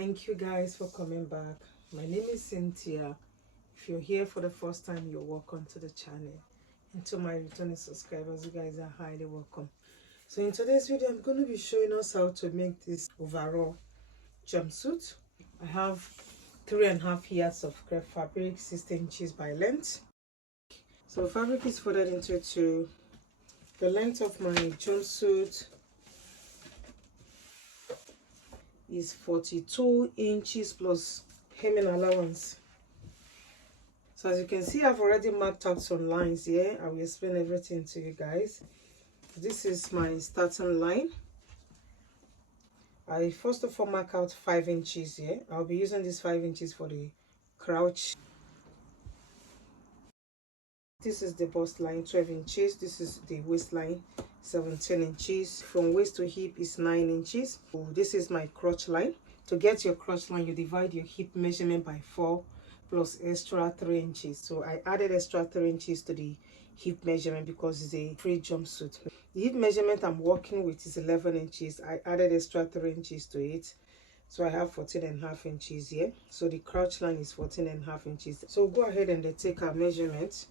Thank you guys for coming back. My name is Cynthia. If you're here for the first time, you're welcome to the channel. And to my returning subscribers, you guys are highly welcome. So in today's video, I'm going to be showing us how to make this overall jumpsuit. I have 3.5 yards of crepe fabric, 16 inches by length. So fabric is folded into two. The length of my jumpsuit is 42 inches plus hemming allowance. So as you can see, I've already marked out some lines here. I will explain everything to you guys. This is my starting line. I first of all mark out 5 inches here. I'll be using this 5 inches for the crouch. This is the bust line, 12 inches. This is the waistline, 17 inches. From waist to hip is 9 inches. So this is my crotch line. To get your crotch line, you divide your hip measurement by 4 plus extra 3 inches. So I added extra 3 inches to the hip measurement because it's a free jumpsuit. The hip measurement I'm working with is 11 inches. I added extra 3 inches to it. So I have 14.5 inches here. So the crotch line is 14.5 inches. So go ahead and take our measurement.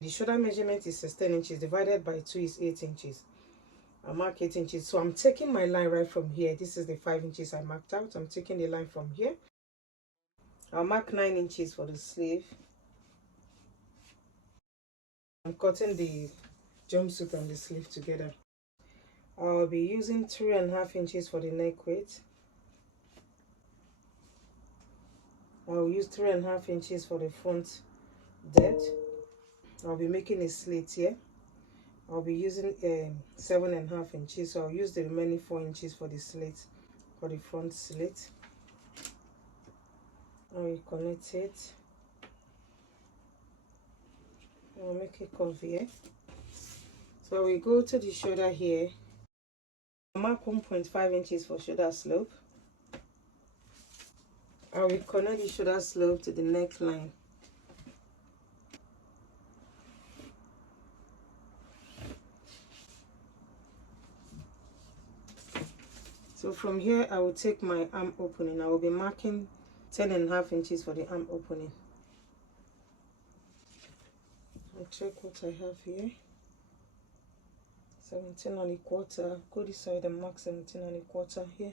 The shoulder measurement is 16 inches divided by 2 is 8 inches. I mark 8 inches. So I'm taking my line right from here. This is the 5 inches I marked out. I'm taking the line from here. I'll mark 9 inches for the sleeve. I'm cutting the jumpsuit and the sleeve together. I'll be using 3.5 inches for the neck weight. I'll use 3.5 inches for the front depth. I'll be making a slit here. I'll be using 7.5 inches, so I'll use the remaining 4 inches for the slit, for the front slit. I will connect it. I'll make a curve here. So we go to the shoulder here. I'll mark 1.5 inches for shoulder slope. I will connect the shoulder slope to the neckline. So from here, I will take my arm opening. I will be marking 10.5 inches for the arm opening. I'll check what I have here. 17.25. Go this side and mark 17.25 here.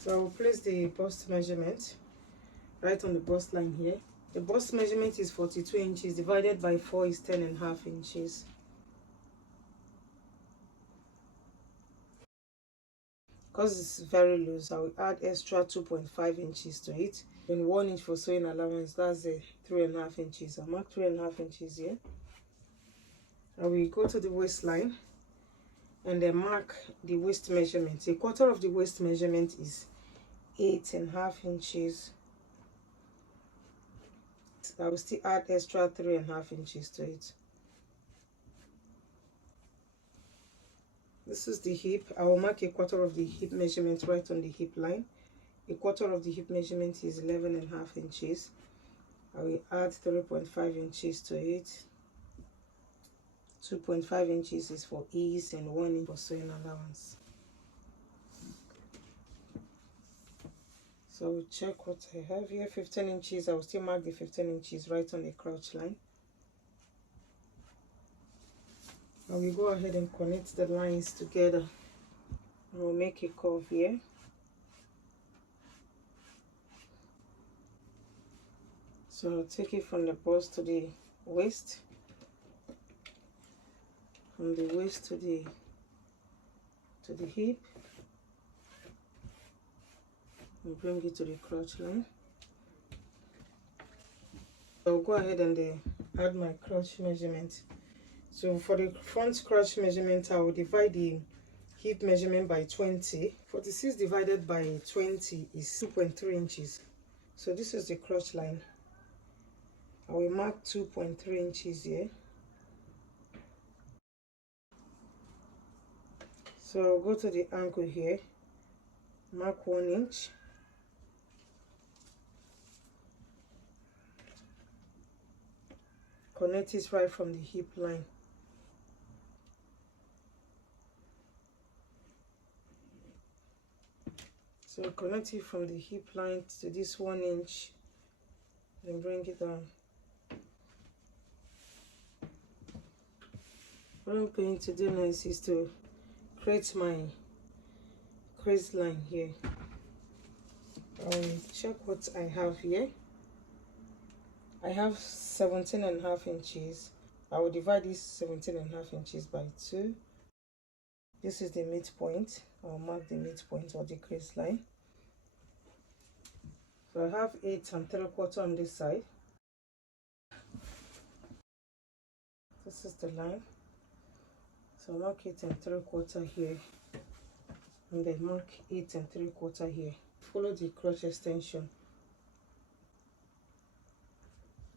So I will place the bust measurement right on the bust line here. The bust measurement is 42 inches divided by 4 is 10.5 inches. Because it's very loose, I will add extra 2.5 inches to it. And 1 inch for sewing allowance, that's the 3.5 inches. I mark 3.5 inches here. I will go to the waistline and then mark the waist measurement. A quarter of the waist measurement is 8.5 inches. I will still add extra 3.5 inches to it. This is the hip. I will mark a quarter of the hip measurement right on the hip line. A quarter of the hip measurement is 11.5 inches. I will add 3.5 inches to it. 2.5 inches is for ease and 1 inch for sewing allowance. So we'll check what I have here. 15 inches. I will still mark the 15 inches right on the crotch line. I will go ahead and connect the lines together. I will make a curve here. So I'll take it from the bust to the waist, from the waist to the hip, and bring it to the crotch line. I'll go ahead and add my crotch measurement. So for the front crotch measurement, I will divide the hip measurement by 20. 46 divided by 20 is 2.3 inches. So this is the crotch line. I will mark 2.3 inches here. So I'll go to the ankle here, Mark 1 inch. Connect it right from the hip line. So connect it from the hip line to this 1 inch, then bring it down. What I'm going to do next is to create my crease line here. Check what I have here. I have 17.5 inches. I will divide this 17.5 inches by 2. This is the midpoint. I'll mark the midpoint of the crease line. So I have 8 3/4 on this side. This is the line. So mark 8 3/4 here, and then mark 8 3/4 here. Follow the crotch extension.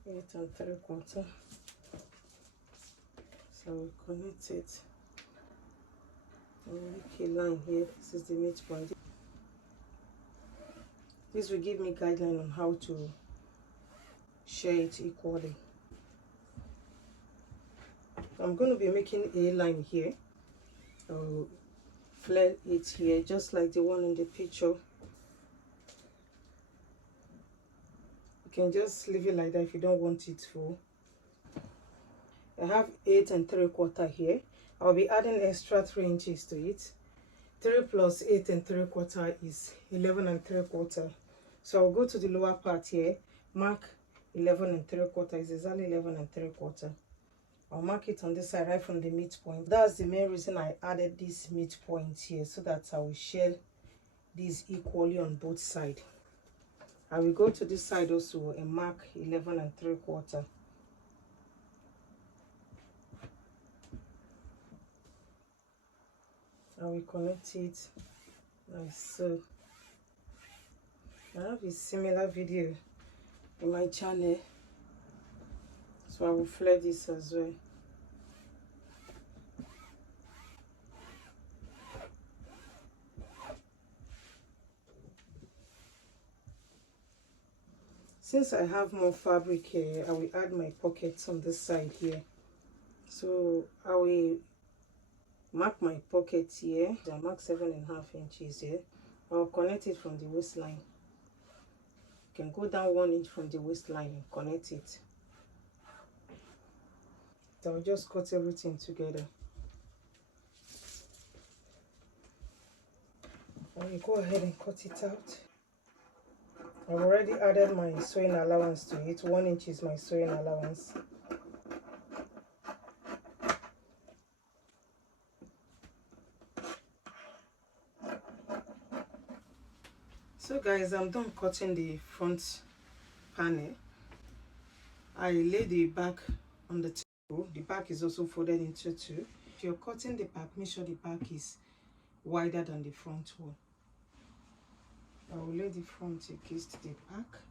8 3/4. So we connect it. And make a line here. This is the midpoint. This will give me guideline on how to share it equally. I'm going to be making a line here. I'll flare it here just like the one in the picture. You can just leave it like that if you don't want it full. I have 8 3/4 here. I'll be adding extra 3 inches to it. 3 plus 8 3/4 is 11 3/4. So I'll go to the lower part here, mark 11 3/4 is exactly 11 3/4. I'll mark it on this side right from the midpoint. That's the main reason I added this midpoint here, so that I will share this equally on both sides. I will go to this side also and mark 11 3/4. I will connect it like so. I have a similar video in my channel, so I will flare this as well. Since I have more fabric here, I will add my pockets on this side here. So I will mark my pockets here. I mark 7.5 inches here. I'll connect it from the waistline. You can go down 1 inch from the waistline and connect it. So I'll just cut everything together. I will go ahead and cut it out. I've already added my sewing allowance to it. 1 inch is my sewing allowance. So guys, I'm done cutting the front panel. I lay the back on the table. The back is also folded into 2. If you're cutting the back, make sure the back is wider than the front one. I will lay the front against the back.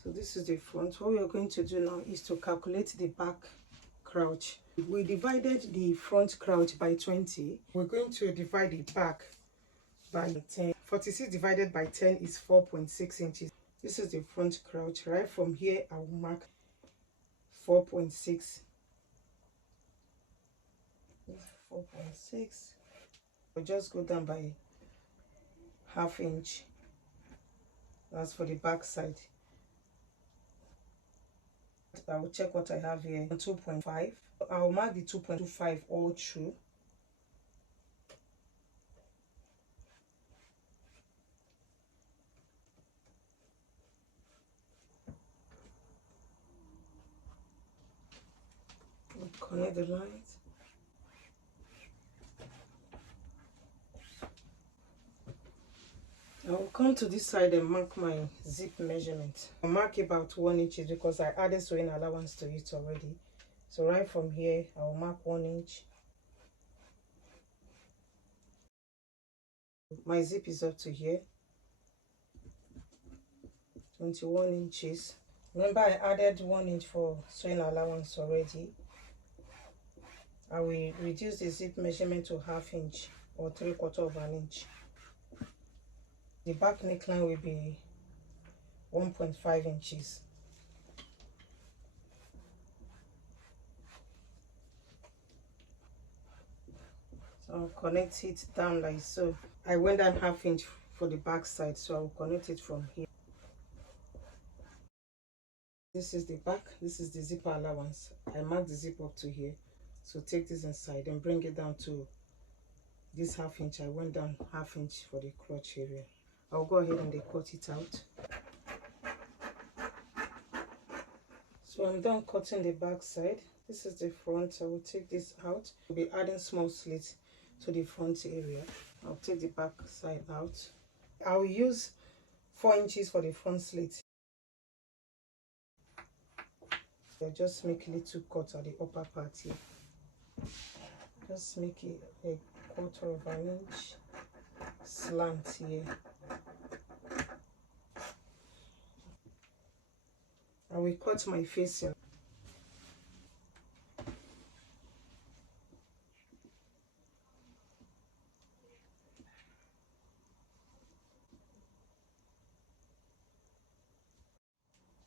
So this is the front. What we are going to do now is to calculate the back crouch. We divided the front crouch by 20. We're going to divide the back by 10. 46 divided by 10 is 4.6 inches. This is the front crouch. Right from here, I will mark 4.6. 4.6. I'll just go down by ½ inch. That's for the back side. I will check what I have here. 2.5. I will mark the 2.25 all through. We'll connect the lines. I will come to this side and mark my zip measurement. I'll mark about 1 inch because I added sewing allowance to it already. So right from here, I will mark 1 inch. My zip is up to here. 21 inches. Remember, I added 1 inch for sewing allowance already. I will reduce the zip measurement to 1/2 inch or 3/4 of an inch. The back neckline will be 1.5 inches. So I'll connect it down like so. I went down 1/2 inch for the back side, so I'll connect it from here. This is the back, this is the zipper allowance. I marked the zip up to here. So take this inside and bring it down to this 1/2 inch. I went down 1/2 inch for the crotch area. I'll go ahead and cut it out. So I'm done cutting the back side. This is the front. I will take this out. I'll be adding small slits to the front area. I'll take the back side out. I'll use 4 inches for the front slit. I'll just make a little cut at the upper part here. Just make it a 1/4 of an inch slant here. I will cut my facing.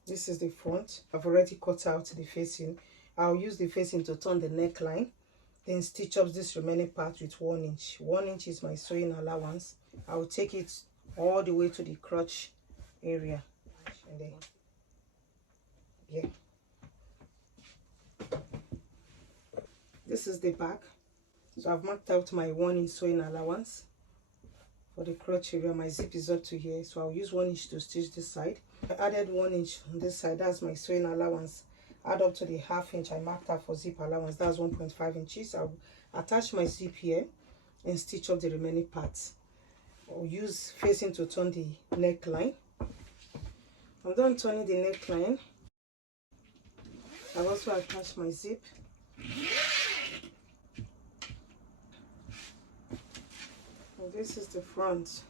This is the front. I've already cut out the facing. I'll use the facing to turn the neckline, then stitch up this remaining part with 1 inch. 1 inch is my sewing allowance. I will take it all the way to the crotch area. And then, yeah. This is the back. So I've marked out my 1 inch sewing allowance for the crotch area. My zip is up to here, so I'll use 1 inch to stitch this side. I added 1 inch on this side. That's my sewing allowance. Add up to the 1/2 inch I marked out for zip allowance. That's 1.5 inches. I'll attach my zip here and stitch up the remaining parts. I'll use facing to turn the neckline. I'm done turning the neckline. I've also attached my zip. And this is the front.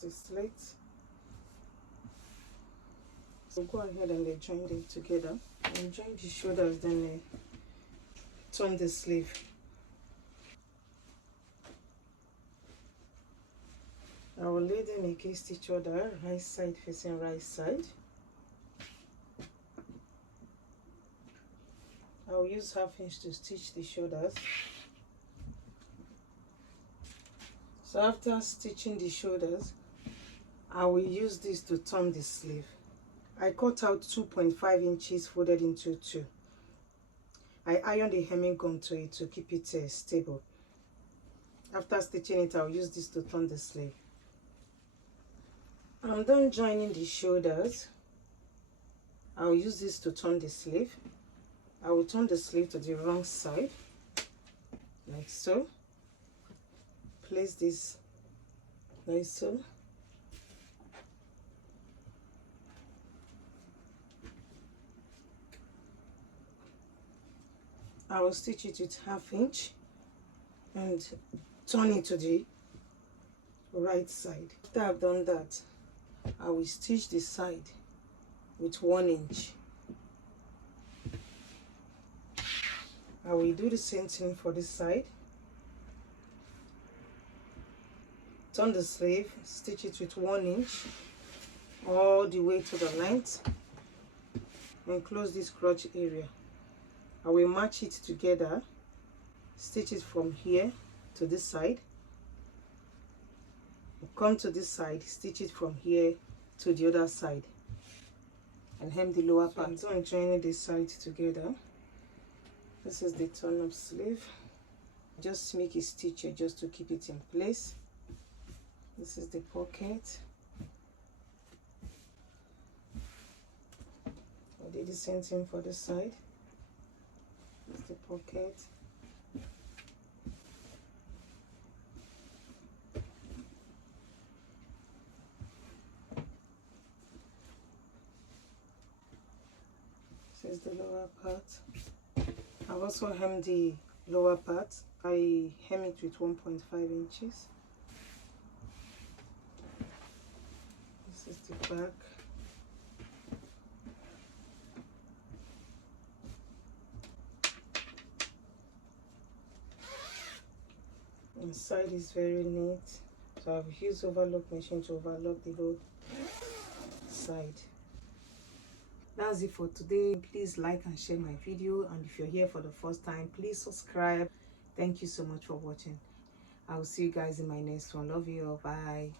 The slit. So go ahead and join them together and join the shoulders, then turn the sleeve. I will lay them against each other, right side facing right side. I will use 1/2 inch to stitch the shoulders. So after stitching the shoulders, I will use this to turn the sleeve. I cut out 2.5 inches folded into 2. I ironed the hemming gum to it to keep it stable. After stitching it, I'll use this to turn the sleeve. I'm done joining the shoulders. I'll use this to turn the sleeve. I will turn the sleeve to the wrong side, like so. Place this like so. I will stitch it with 1/2 inch and turn it to the right side. After I've done that, I will stitch the side with 1 inch. I will do the same thing for this side. Turn the sleeve, stitch it with 1 inch all the way to the length, and close this crotch area. I will match it together, stitch it from here to this side, come to this side, stitch it from here to the other side, and hem the lower part. So I'm joining this side together. This is the turn up sleeve. Just make a stitch here just to keep it in place. This is the pocket. I did the same thing for the side. This is the pocket. This is the lower part. I've also hemmed the lower part. I hem it with 1.5 inches. back. Inside is very neat, so I've used overlock machine to overlock the whole side. That's it for today. Please like and share my video, and if you're here for the first time, please subscribe. Thank you so much for watching. I will see you guys in my next one. Love you all. Bye.